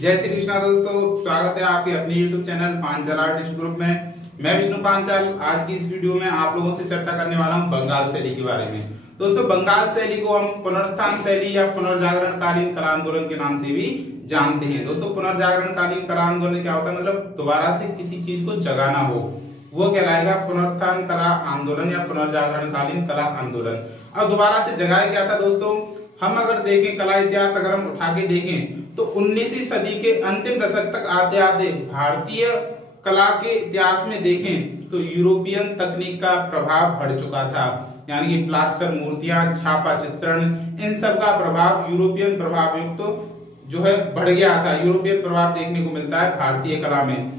जय श्री कृष्णा दोस्तों, स्वागत है आपके अपने YouTube channel Panchal artist group में। मैं विष्णु पांचाल। आज की इस वीडियो में आप लोगों से चर्चा करने वाला हूं बंगाल शैली के बारे में। दोस्तों, बंगाल शैली को हम पुनरुत्थान शैली या पुनर्जागरणकालीन कला आंदोलन के नाम से भी जानते हैं। दोस्तों, पुनर्जागरणकालीन कला आंदोलन क्या होता है? मतलब दोबारा से किसी चीज को जगाना हो, वो कहलाएगा पुनरुत्थान कला आंदोलन या पुनर्जागरणकालीन कला आंदोलन। अब दोबारा से जगाया क्या था दोस्तों? हम अगर देखें कला इतिहास, अगर हम उठा के देखें तो 19वीं सदी के अंतिम दशक तक आते आते भारतीय कला के इतिहास में देखें तो यूरोपियन तकनीक का प्रभाव बढ़ चुका था। यानी कि प्लास्टर मूर्तियां, छापा चित्रण, इन सब का प्रभाव यूरोपियन प्रभाव युक्त जो है बढ़ गया था। यूरोपियन प्रभाव देखने को मिलता है भारतीय कला में।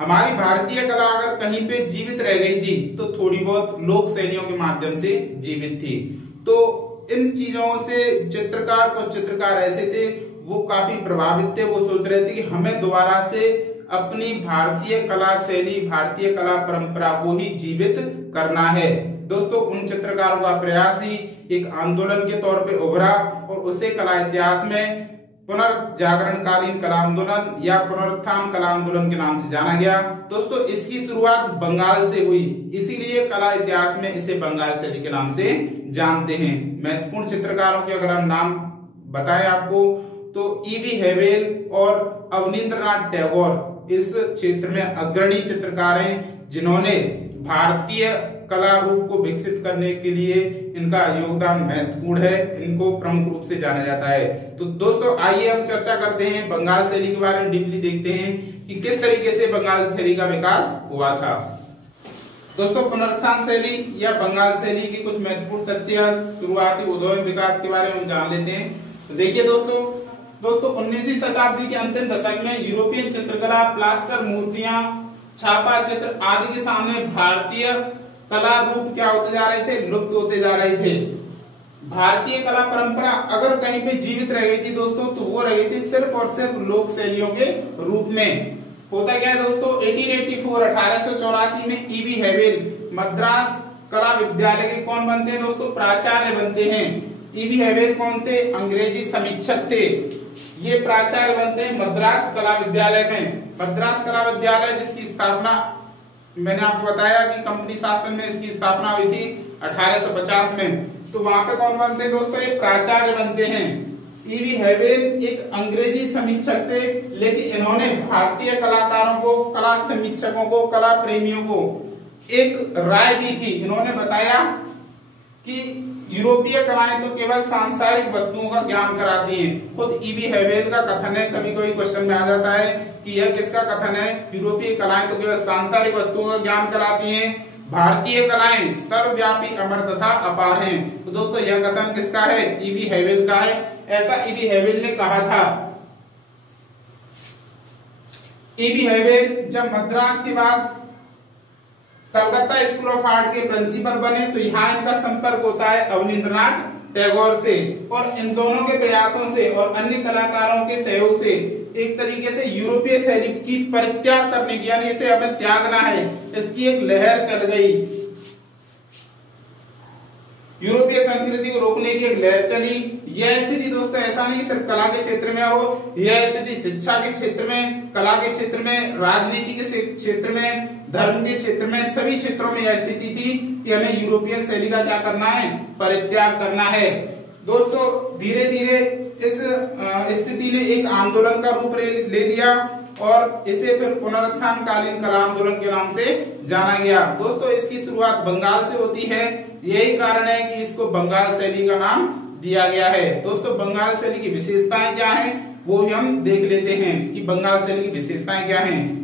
हमारी भारतीय कला अगर कहीं पे जीवित रह गई थी तो थोड़ी बहुत लोक शैलियों के माध्यम से जीवित थी। तो इन चीजों से कुछ चित्रकार ऐसे थे, वो काफी प्रभावित थे। वो सोच रहे थे कि हमें दोबारा से अपनी भारतीय कला शैली, भारतीय कला परंपरा को ही जीवित करना है। दोस्तों, उन चित्रकारों का प्रयास ही एक आंदोलन के तौर पे उभरा और उसे कला इतिहास में पुनर्जागरणकालीन कला आंदोलन या पुनरुत्थान कला आंदोलन के नाम से जाना गया। दोस्तों, इसकी शुरुआत बंगाल से हुई, इसीलिए कला इतिहास में इसे बंगाल शैली के नाम से जानते हैं। महत्वपूर्ण चित्रकारों के अगर हम नाम बताएं आपको तो ईवी हेवेल और अवनींद्रनाथ टैगोर इस क्षेत्र में अग्रणी चित्रकार हैं, जिन्होंने भारतीय कला रूप को विकसित करने के लिए इनका योगदान महत्वपूर्ण है। इनको प्रमुख रूप से जाना जाता है। तो दोस्तों, आइए हम चर्चा करते हैं बंगाल शैली के बारे में। डीपली देखते हैं कि किस तरीके से बंगाल शैली का विकास हुआ था। दोस्तों, पुनरुत्थान शैली या बंगाल शैली के कुछ महत्वपूर्ण तथ्य, शुरुआती उद्योग विकास के बारे में हम जान लेते हैं। तो देखिए दोस्तों, 19वीं शताब्दी के अंतिम दशक में यूरोपियन चित्रकला, प्लास्टर मूर्तियां, छापा चित्र आदि के सामने भारतीय कला रूप क्या होते जा रहे थे? लुप्त होते जा रहे थे। भारतीय कला परंपरा अगर कहीं पे जीवित रह गई थी दोस्तों, तो वो रह गई थी सिर्फ और सिर्फ लोक शैलियों के रूप में। होता क्या है दोस्तों, 1884 में ईवी हेवेल मद्रास कला विद्यालय के कौन बनते हैं दोस्तों? प्राचार्य बनते हैं। ईवी हेवेल कौन थे? अंग्रेजी समीक्षक थे। ये प्राचार्य बनते हैं मद्रास कला विद्यालय में। मद्रास कला विद्यालय जिसकी स्थापना मैंने आपको बताया कि कंपनी शासन में इसकी स्थापना हुई थी 1850 में। तो वहां पे कौन बनते हैं दोस्तों? एक प्राचार्य बनते हैं। ईवी हेवेल एक अंग्रेजी समीक्षक थे, लेकिन इन्होंने भारतीय कलाकारों को, कला समीक्षकों को, कला प्रेमियों को एक राय दी थी। इन्होंने बताया कि यूरोपीय कलाएं तो केवल सांसारिक वस्तुओं का ज्ञान कराती हैं। खुद ईवी हेवेल का कथन है, कभी कभी क्वेश्चन में आ जाता है कि यह किसका कथन है? यूरोपीय कलाएं तो केवल सांसारिक वस्तुओं का ज्ञान कराती हैं, भारतीय कलाएं सर्वव्यापी, अमर तथा अपार हैं। तो दोस्तों, यह कथन किसका है? ईवी हेवेल का है। ऐसा ईवी हेवेल ने कहा था। ईवी हेवेल जब मद्रास के बाद कलकत्ता स्कूल ऑफ आर्ट के प्रिंसिपल बने, तो यहाँ इनका संपर्क होता है अवनींद्रनाथ टैगोर से। और इन दोनों के प्रयासों से और अन्य कलाकारों के सहयोग से एक तरीके से यूरोपीय शैली की परित्याग करने की, यानी इसे हमें त्यागना है, इसकी एक लहर चल गई। यूरोपीय संस्कृति को रोकने की एक लहर चली। यह स्थिति दोस्तों ऐसा नहीं कि सिर्फ कला के क्षेत्र में हो, यह स्थिति शिक्षा के क्षेत्र में, कला के क्षेत्र में, राजनीति के क्षेत्र में, धर्म के क्षेत्र में, सभी क्षेत्रों में यह स्थिति थी कि हमें यूरोपियन शैली का क्या करना है? परित्याग करना है। दोस्तों, धीरे धीरे इस स्थिति ने एक आंदोलन का रूप ले लिया और इसे फिर पुनरुत्थान कालीन कला आंदोलन के नाम से जाना गया। दोस्तों, इसकी शुरुआत बंगाल से होती है। यही कारण है कि इसको बंगाल शैली का नाम दिया गया है। दोस्तों, बंगाल शैली की विशेषताएं क्या हैं वो भी हम देख लेते हैं कि बंगाल शैली की विशेषताएं क्या हैं।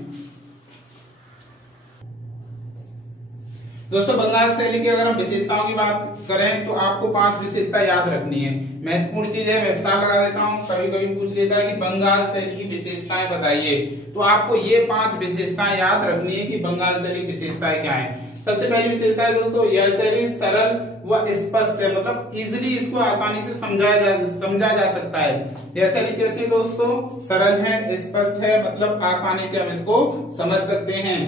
दोस्तों, बंगाल शैली की अगर हम विशेषताओं की बात करें तो आपको 5 विशेषता याद रखनी है। महत्वपूर्ण चीज है, मैं स्टार लगा देता हूँ। कभी कभी पूछ लेता है कि बंगाल शैली की विशेषताएं बताइए, तो आपको ये 5 विशेषताएं याद रखनी है कि बंगाल शैली की विशेषताएं क्या है। सबसे पहली विशेषता है दोस्तों, यह शैली सरल व स्पष्ट है, मतलब इजिली इसको आसानी से समझा जा सकता है। यह शैली कैसी है दोस्तों? सरल है, स्पष्ट है, मतलब आसानी से हम इसको समझ सकते हैं।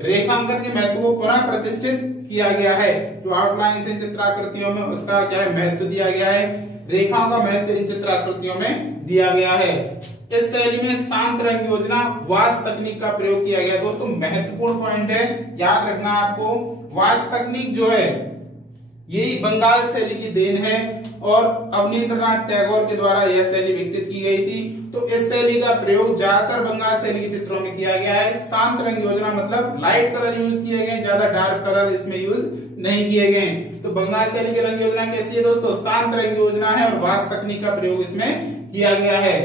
रेखांकन के महत्व को पुनः प्रतिष्ठित किया गया है। जो आउटलाइन से चित्राकृतियों में उसका क्या है? महत्व दिया गया है। रेखाओं का महत्व इन चित्राकृतियों में दिया गया है। इस शैली में शांत रंग योजना वास तकनीक का प्रयोग किया गया है। दोस्तों महत्वपूर्ण पॉइंट है, याद रखना आपको, वास तकनीक जो है यही बंगाल शैली की देन है और अवनींद्रनाथ टैगोर के द्वारा यह शैली विकसित की गई थी। तो इस शैली का प्रयोग ज्यादातर बंगाल शैली के चित्रों में किया गया है। शांत रंग योजना मतलब लाइट कलर यूज किए गए, ज्यादा डार्क कलर इसमें यूज नहीं किए गए। तो बंगाल शैली की रंग योजना कैसी है दोस्तों? शांत रंग योजना है और वास तकनीक का प्रयोग इसमें किया गया है।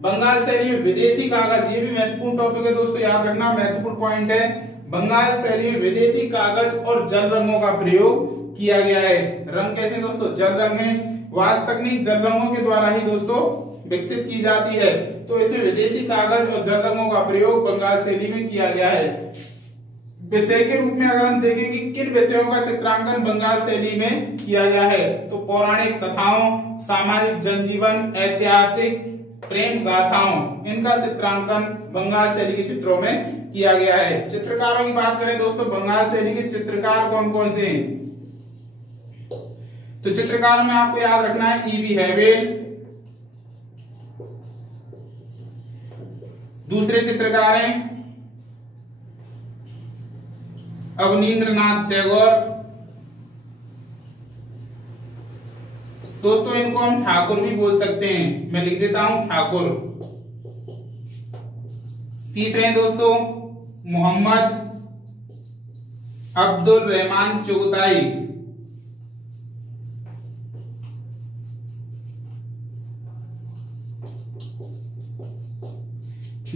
बंगाल शैली में विदेशी कागज, ये भी महत्वपूर्ण टॉपिक है दोस्तों, याद रखना, महत्वपूर्ण पॉइंट है। बंगाल शैली में विदेशी कागज और जल रंगों का प्रयोग किया गया है। रंग कैसे दोस्तों? जल रंग है। वास तकनीक जल रंगों के द्वारा ही दोस्तों विकसित की जाती है। तो इसमें विदेशी कागज और जल रंगों का प्रयोग बंगाल शैली में किया गया है। विषय के रूप में अगर हम देखें कि किन विषयों का चित्रांकन बंगाल शैली में किया गया है, तो पौराणिक कथाओं, सामाजिक जनजीवन, ऐतिहासिक, प्रेम गाथाओं, इनका चित्रांकन बंगाल शैली के चित्रों में किया गया है। चित्रकारों की बात करें दोस्तों, बंगाल शैली के चित्रकार कौन कौन से हैं? तो चित्रकारों में आपको याद रखना है ईवी हैवेल, दूसरे चित्रकार हैं अवनींद्रनाथ टैगोर। दोस्तों इनको हम ठाकुर भी बोल सकते हैं, मैं लिख देता हूं ठाकुर। तीसरे हैं दोस्तों मोहम्मद अब्दुल रहमान चुगताई।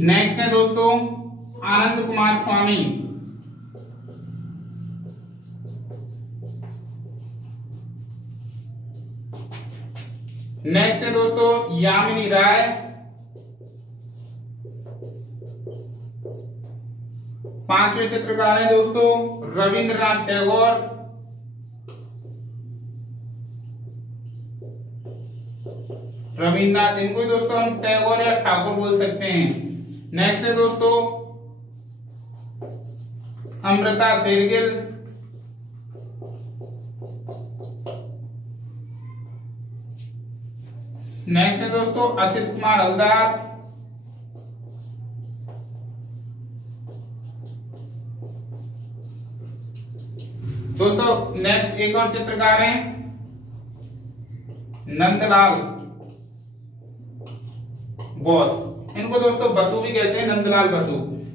नेक्स्ट है दोस्तों आनंद कुमार स्वामी। नेक्स्ट है दोस्तों यामिनी राय। पांचवें चित्रकार है दोस्तों रविंद्रनाथ टैगोर। रविंद्रनाथ, इनको दोस्तों हम टैगोर या ठाकुर बोल सकते हैं। नेक्स्ट है दोस्तों अमृता शेरगिल। नेक्स्ट है दोस्तों असित कुमार हलदार। दोस्तों नेक्स्ट एक और चित्रकार हैं नंदलाल बोस, इनको दोस्तों बसु भी कहते हैं, नंदलाल बसु।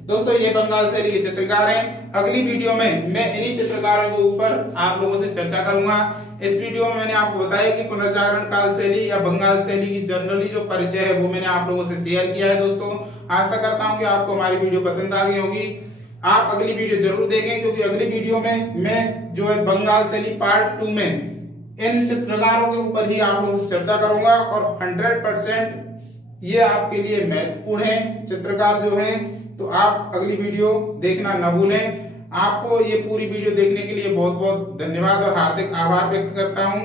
दोस्तों ये बंगाल शैली के चित्रकार हैं। अगली वीडियो में मैं इन्हीं चित्रकारों के ऊपर आप लोगों से चर्चा करूंगा। इस वीडियो में मैंने आपको बताया कि पुनर्जागरण काल शैली या बंगाल शैली की जनरली जो परिचय है वो मैंने आप लोगों से शेयर किया है। दोस्तों आशा करता हूं कि आपको हमारी वीडियो पसंद आ गई होगी। आप अगली वीडियो जरूर देखें, क्योंकि अगली वीडियो में मैं जो है बंगाल शैली पार्ट 2 में इन चित्रकारों के ऊपर ही आप लोगों से चर्चा करूंगा और 100% ये आपके लिए महत्वपूर्ण है चित्रकार जो है। तो आप अगली वीडियो देखना न भूलें। आपको ये पूरी वीडियो देखने के लिए बहुत बहुत धन्यवाद और हार्दिक आभार व्यक्त करता हूं।